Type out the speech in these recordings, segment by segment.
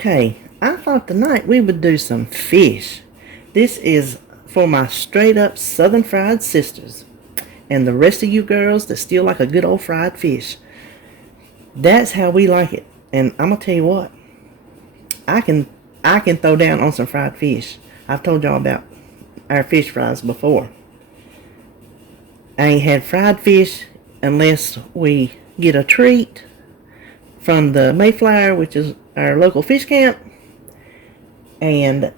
Okay, I thought tonight we would do some fish. This is for my straight up southern fried sisters and the rest of you girls that still like a good old fried fish. That's how we like it. And I'm gonna tell you what, I can throw down on some fried fish. I've told y'all about our fish fries before. I ain't had fried fish unless we get a treat from the Mayflower, which is our local fish camp, and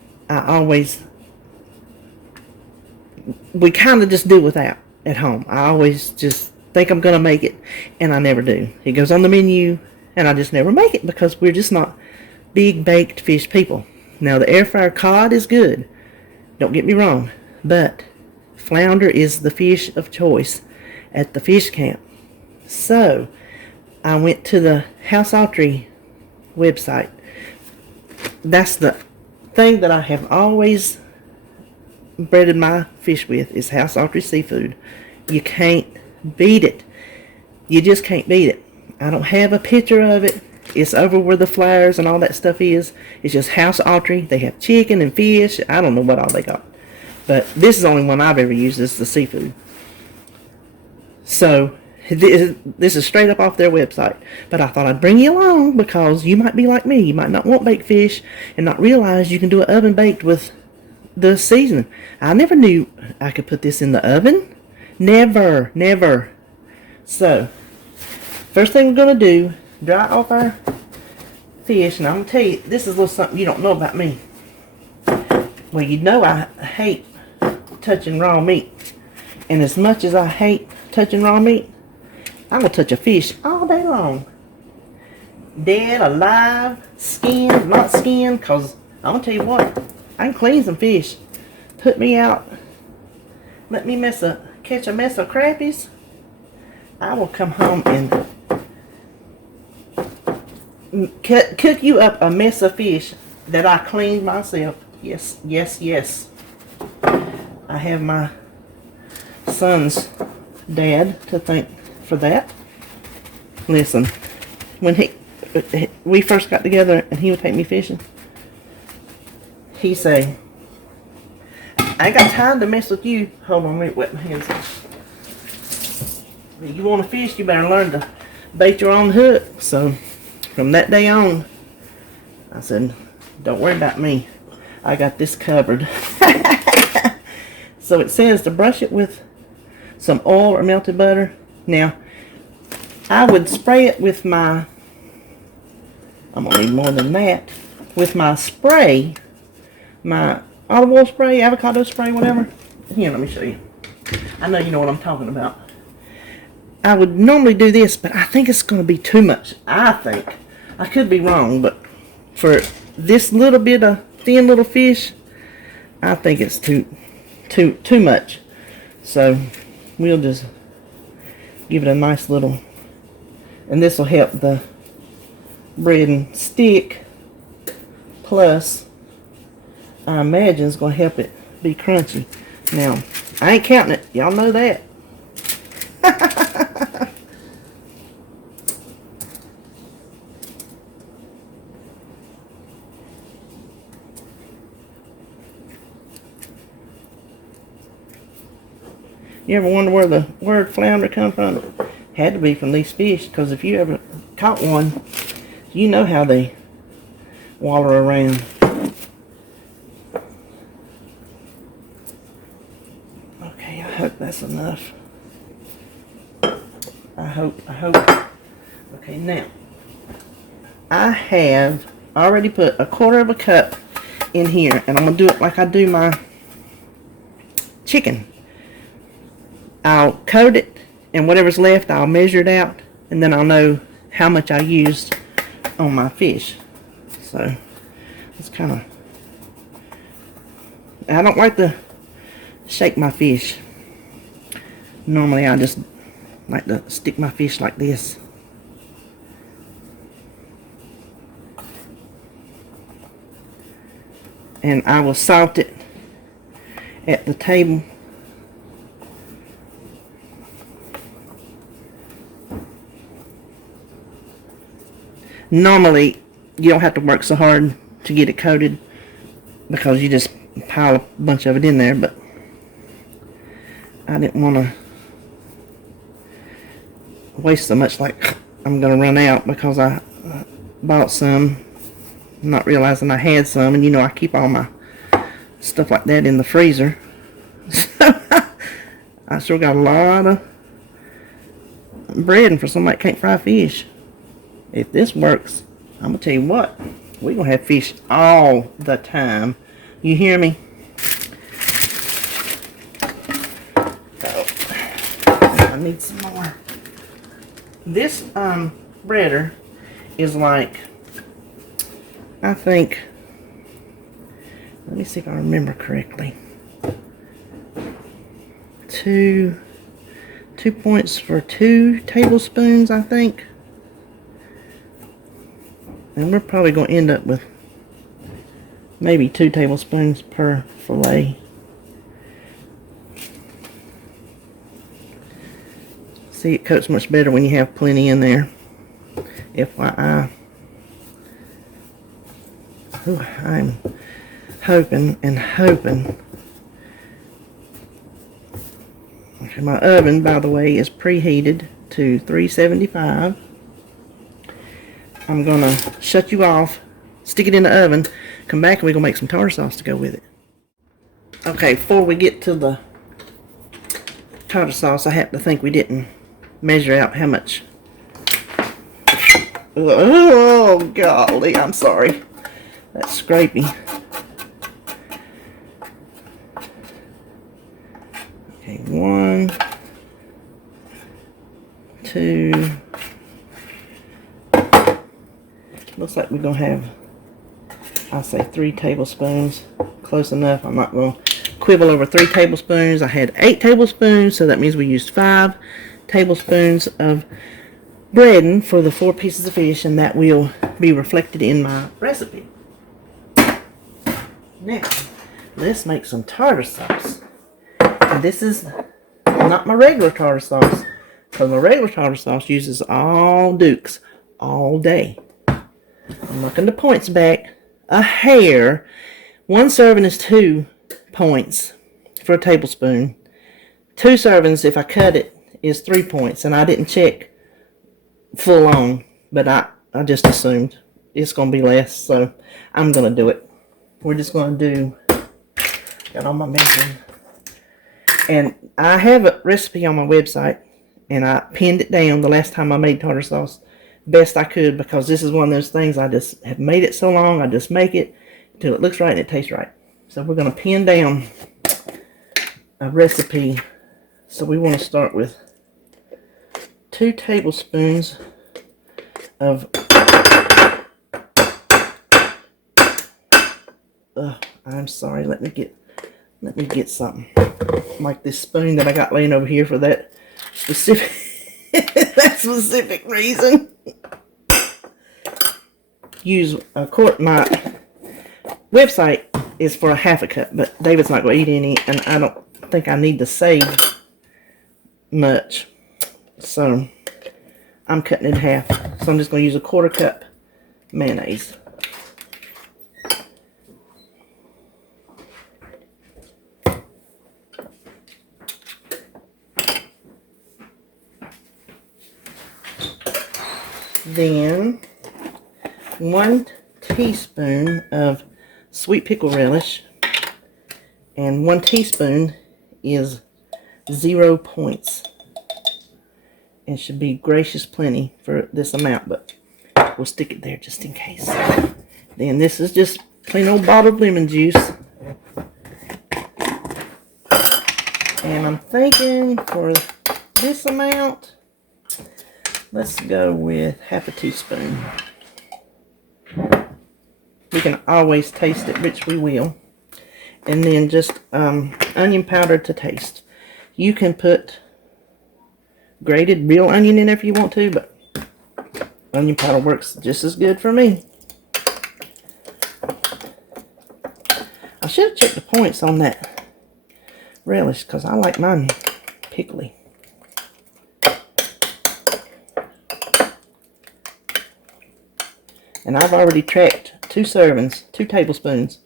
we kind of just do without at home. I always just think I'm gonna make it, and I never do. It goes on the menu, and I just never make it because we're just not big baked fish people. Now the air fryer cod is good, don't get me wrong, but flounder is the fish of choice at the fish camp. So I went to the House Autry website. That's the thing that I have always breaded my fish with, is House Autry seafood. You can't beat it. You just can't beat it. I don't have a picture of it. It's over where the flyers and all that stuff is. It's just House Autry. They have chicken and fish. I don't know what all they got. But this is the only one I've ever used. This is the seafood. So this is straight up off their website. But I thought I'd bring you along because you might be like me. You might not want baked fish and not realize you can do it oven baked with the seasoning. I never knew I could put this in the oven. Never. So, first thing we're going to do, dry off our fish. And I'm going to tell you, this is a little something you don't know about me. Well, you know I hate touching raw meat. And as much as I hate touching raw meat, I'm going to touch a fish all day long. Dead, alive, skinned, not skinned, because I'm going to tell you what, I can clean some fish. Put me out, let me catch a mess of crappies. I will come home and cook you up a mess of fish that I cleaned myself. Yes. I have my son's dad to thank for that. Listen, when we first got together and he would take me fishing, he say, I ain't got time to mess with you. Hold on, let me wet my hands. You want to fish, you better learn to bait your own hook. So from that day on, I said, don't worry about me. I got this covered. So it says to brush it with some oil or melted butter. Now, I would spray it with my, I'm going to need more than that, with my spray, my olive oil spray, avocado spray, whatever. Here, let me show you. I know you know what I'm talking about. I would normally do this, but I think it's going to be too much. I think. I could be wrong, but for this little bit of thin little fish, I think it's too much. So we'll just give it a nice little, and this will help the bread and stick, plus I imagine it's going to help it be crunchy. Now, I ain't counting it. Y'all know that. You ever wonder where the word flounder come from? It had to be from these fish, because if you ever caught one, you know how they waller around. Okay, I hope that's enough. I hope. Okay, now, I have already put 1/4 cup in here, and I'm going to do it like I do my chicken. I'll coat it, and whatever's left, I'll measure it out, and then I'll know how much I used on my fish. So, it's kind of, I don't like to shake my fish. Normally, I just like to stick my fish like this. And I will salt it at the table. Normally, you don't have to work so hard to get it coated because you just pile a bunch of it in there. But I didn't want to waste so much, like I'm going to run out, because I bought some not realizing I had some, and you know I keep all my stuff like that in the freezer. I sure got a lot of bread, and for somebody that can't fry fish, if this works, I'm gonna tell you what, we're gonna have fish all the time. You hear me? Oh, I need some more. This breader is like, I think, let me see if I remember correctly, two points for 2 tablespoons, I think. And we're probably going to end up with maybe 2 tablespoons per fillet. See, it coats much better when you have plenty in there. FYI. Ooh, I'm hoping and hoping. Okay, my oven, by the way, is preheated to 375. I'm gonna shut you off, stick it in the oven, come back, and we're gonna make some tartar sauce to go with it. Okay, before we get to the tartar sauce, I happen to think we didn't measure out how much. Oh golly, I'm sorry. That's scrapey. Okay, 1, 2. Looks like we're gonna have, I'll say 3 tablespoons. Close enough. I'm not gonna quibble over 3 tablespoons. I had 8 tablespoons, so that means we used 5 tablespoons of breading for the 4 pieces of fish, and that will be reflected in my recipe. Now, let's make some tartar sauce. And this is not my regular tartar sauce, because my regular tartar sauce uses all Dukes all day. I'm knocking the points back a hair. 1 serving is 2 points for a tablespoon. 2 servings, if I cut it, is 3 points. And I didn't check full on, but I just assumed it's going to be less, so I'm going to do it. We're just going to do, got all my measuring. And I have a recipe on my website, and I pinned it down the last time I made tartar sauce best I could, because this is one of those things I just have made it so long, I just make it until it looks right and it tastes right. So we're going to pin down a recipe. So we want to start with 2 tablespoons of I'm sorry, let me get something like this spoon that I got laying over here for that specific that specific reason. Use a quart. My website is for a 1/2 cup, but David's not going to eat any, and I don't think I need to save much, so I'm cutting it in half. So I'm just going to use a 1/4 cup mayonnaise. Then 1 teaspoon of sweet pickle relish, and 1 teaspoon is 0 points. It should be gracious plenty for this amount, but we'll stick it there just in case. Then this is just plain old bottled lemon juice. And I'm thinking for this amount, let's go with 1/2 teaspoon. We can always taste it, which we will. And then just onion powder to taste. You can put grated real onion in there if you want to, but onion powder works just as good for me. I should have checked the points on that relish, because I like mine pickly. And I've already tracked 2 servings, 2 tablespoons.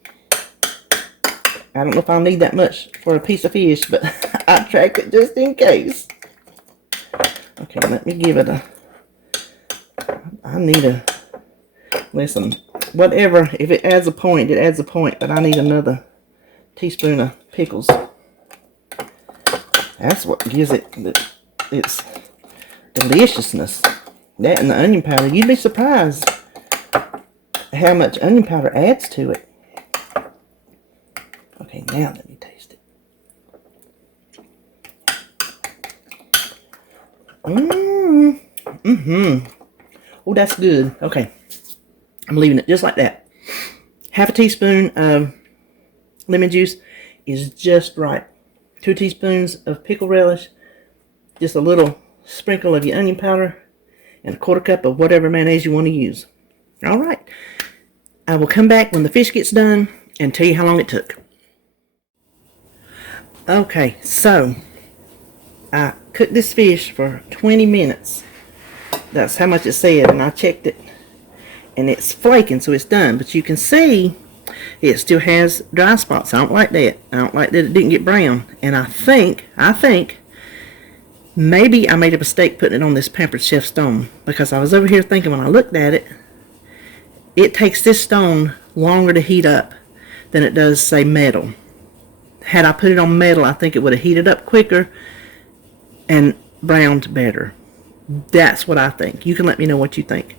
I don't know if I'll need that much for a piece of fish, but I tracked it just in case. Okay, let me give it a... I need a... Listen, whatever, if it adds a point, it adds a point, but I need another teaspoon of pickles. That's what gives it its deliciousness. That and the onion powder. You'd be surprised how much onion powder adds to it. Okay, now let me taste it. Oh, that's good. Okay. I'm leaving it just like that. Half a teaspoon of lemon juice is just right. 2 teaspoons of pickle relish. Just a little sprinkle of your onion powder. And a 1/4 cup of whatever mayonnaise you want to use. Alright. I will come back when the fish gets done and tell you how long it took. Okay, so I cooked this fish for 20 minutes. That's how much it said, and I checked it. And it's flaking, so it's done. But you can see it still has dry spots. I don't like that. I don't like that it didn't get brown. And I think maybe I made a mistake putting it on this Pampered Chef stone, because I was over here thinking when I looked at it, it takes this stone longer to heat up than it does, say, metal. Had I put it on metal, I think it would have heated up quicker and browned better. That's what I think. You can let me know what you think.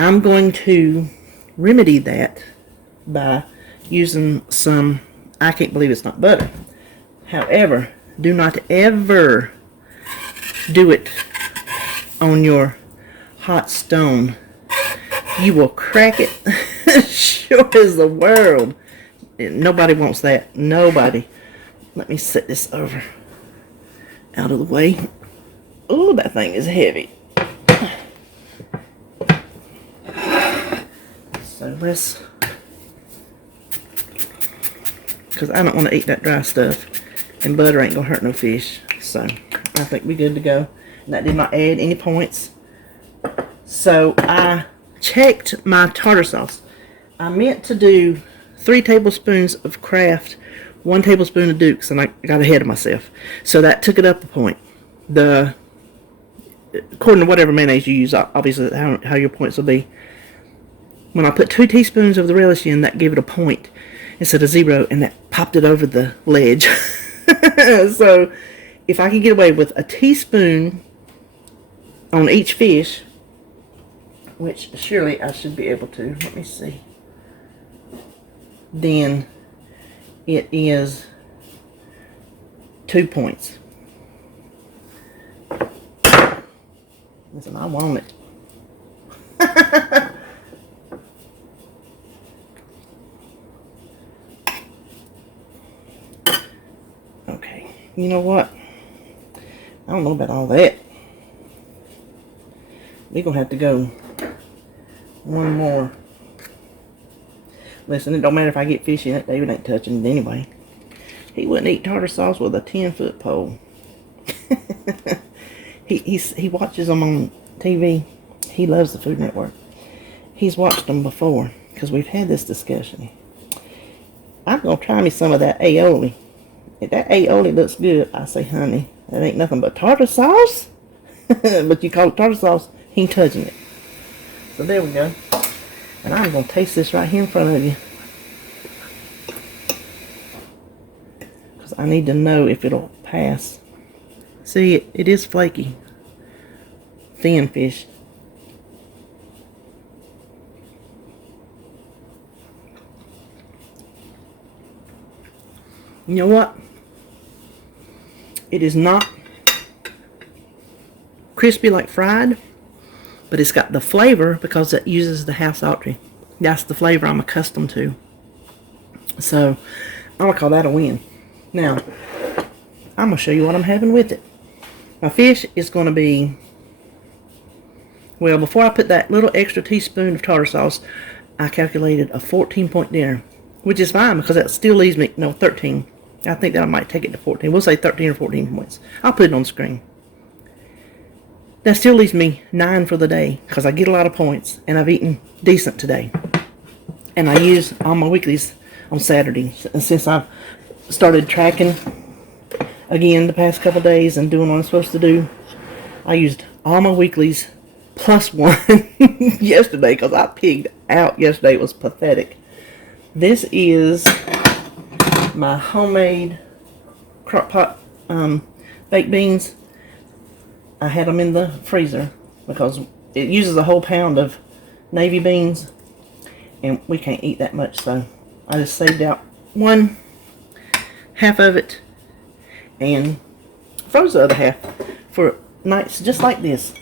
I'm going to remedy that by using some, I can't believe it's not butter. However, do not ever do it on your hot stone. You will crack it sure as the world. Nobody wants that. Nobody. Let me set this over out of the way. Oh, that thing is heavy. So let's, because I don't want to eat that dry stuff, and butter ain't gonna hurt no fish. So I think we're good to go. And that did not add any points. So I checked my tartar sauce. I meant to do 3 tablespoons of Kraft, 1 tablespoon of Duke's, and I got ahead of myself. So that took it up a point. According to whatever mayonnaise you use, obviously how your points will be. When I put 2 teaspoons of the relish in, that gave it a point instead of 0, and that popped it over the ledge. So if I can get away with a teaspoon on each fish, which surely I should be able to, let me see, then it is 2 points. Listen, I want it. Okay, you know what? I don't know about all that. We're going to have to go one more. Listen, it don't matter if I get fish in it. David ain't touching it anyway. He wouldn't eat tartar sauce with a 10-foot pole. He watches them on TV. He loves the Food Network. He's watched them before because we've had this discussion. I'm going to try me some of that aioli. If that aioli looks good, I say, honey, that ain't nothing but tartar sauce. But you call it tartar sauce, he ain't touching it. So there we go. And I'm going to taste this right here in front of you. Because I need to know if it'll pass. See, it is flaky. Thin fish. You know what? It is not crispy like fried, but it's got the flavor because it uses the house saltry. That's the flavor I'm accustomed to. So, I'm going to call that a win. Now, I'm going to show you what I'm having with it. My fish is going to be, well, before I put that little extra teaspoon of tartar sauce, I calculated a 14-point dinner, which is fine because that still leaves me, no, 13. I think that I might take it to 14. We'll say 13 or 14 points. I'll put it on the screen. That still leaves me 9 for the day because I get a lot of points and I've eaten decent today. And I use all my weeklies on Saturday. And since I've started tracking again the past couple days and doing what I'm supposed to do, I used all my weeklies plus one yesterday because I pigged out yesterday. It was pathetic. This is my homemade Crockpot baked beans. I had them in the freezer because it uses a whole pound of navy beans and we can't eat that much, so I just saved out one half of it and froze the other half for nights just like this.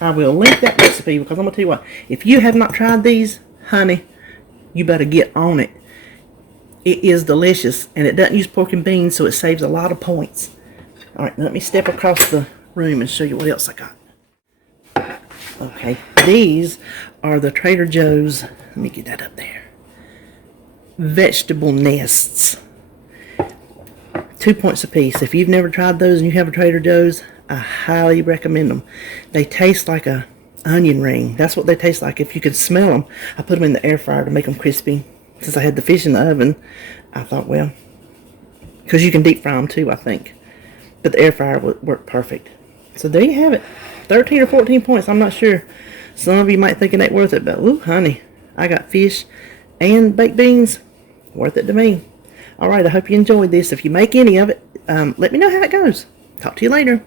I will link that recipe because I'm going to tell you what, if you have not tried these, honey, you better get on it. It is delicious and it doesn't use pork and beans, so it saves a lot of points. Alright, let me step across the room and show you what else I got. Okay, these are the Trader Joe's, let me get that up there, vegetable nests. 2 points a piece. If you've never tried those and you have a Trader Joe's, I highly recommend them. They taste like a onion ring. That's what they taste like. If you could smell them, I put them in the air fryer to make them crispy. Since I had the fish in the oven, I thought, well, because you can deep fry them too, I think. But the air fryer would work perfect. So there you have it. 13 or 14 points. I'm not sure. Some of you might think it ain't worth it, but ooh, honey, I got fish and baked beans. Worth it to me. Alright, I hope you enjoyed this. If you make any of it, let me know how it goes. Talk to you later.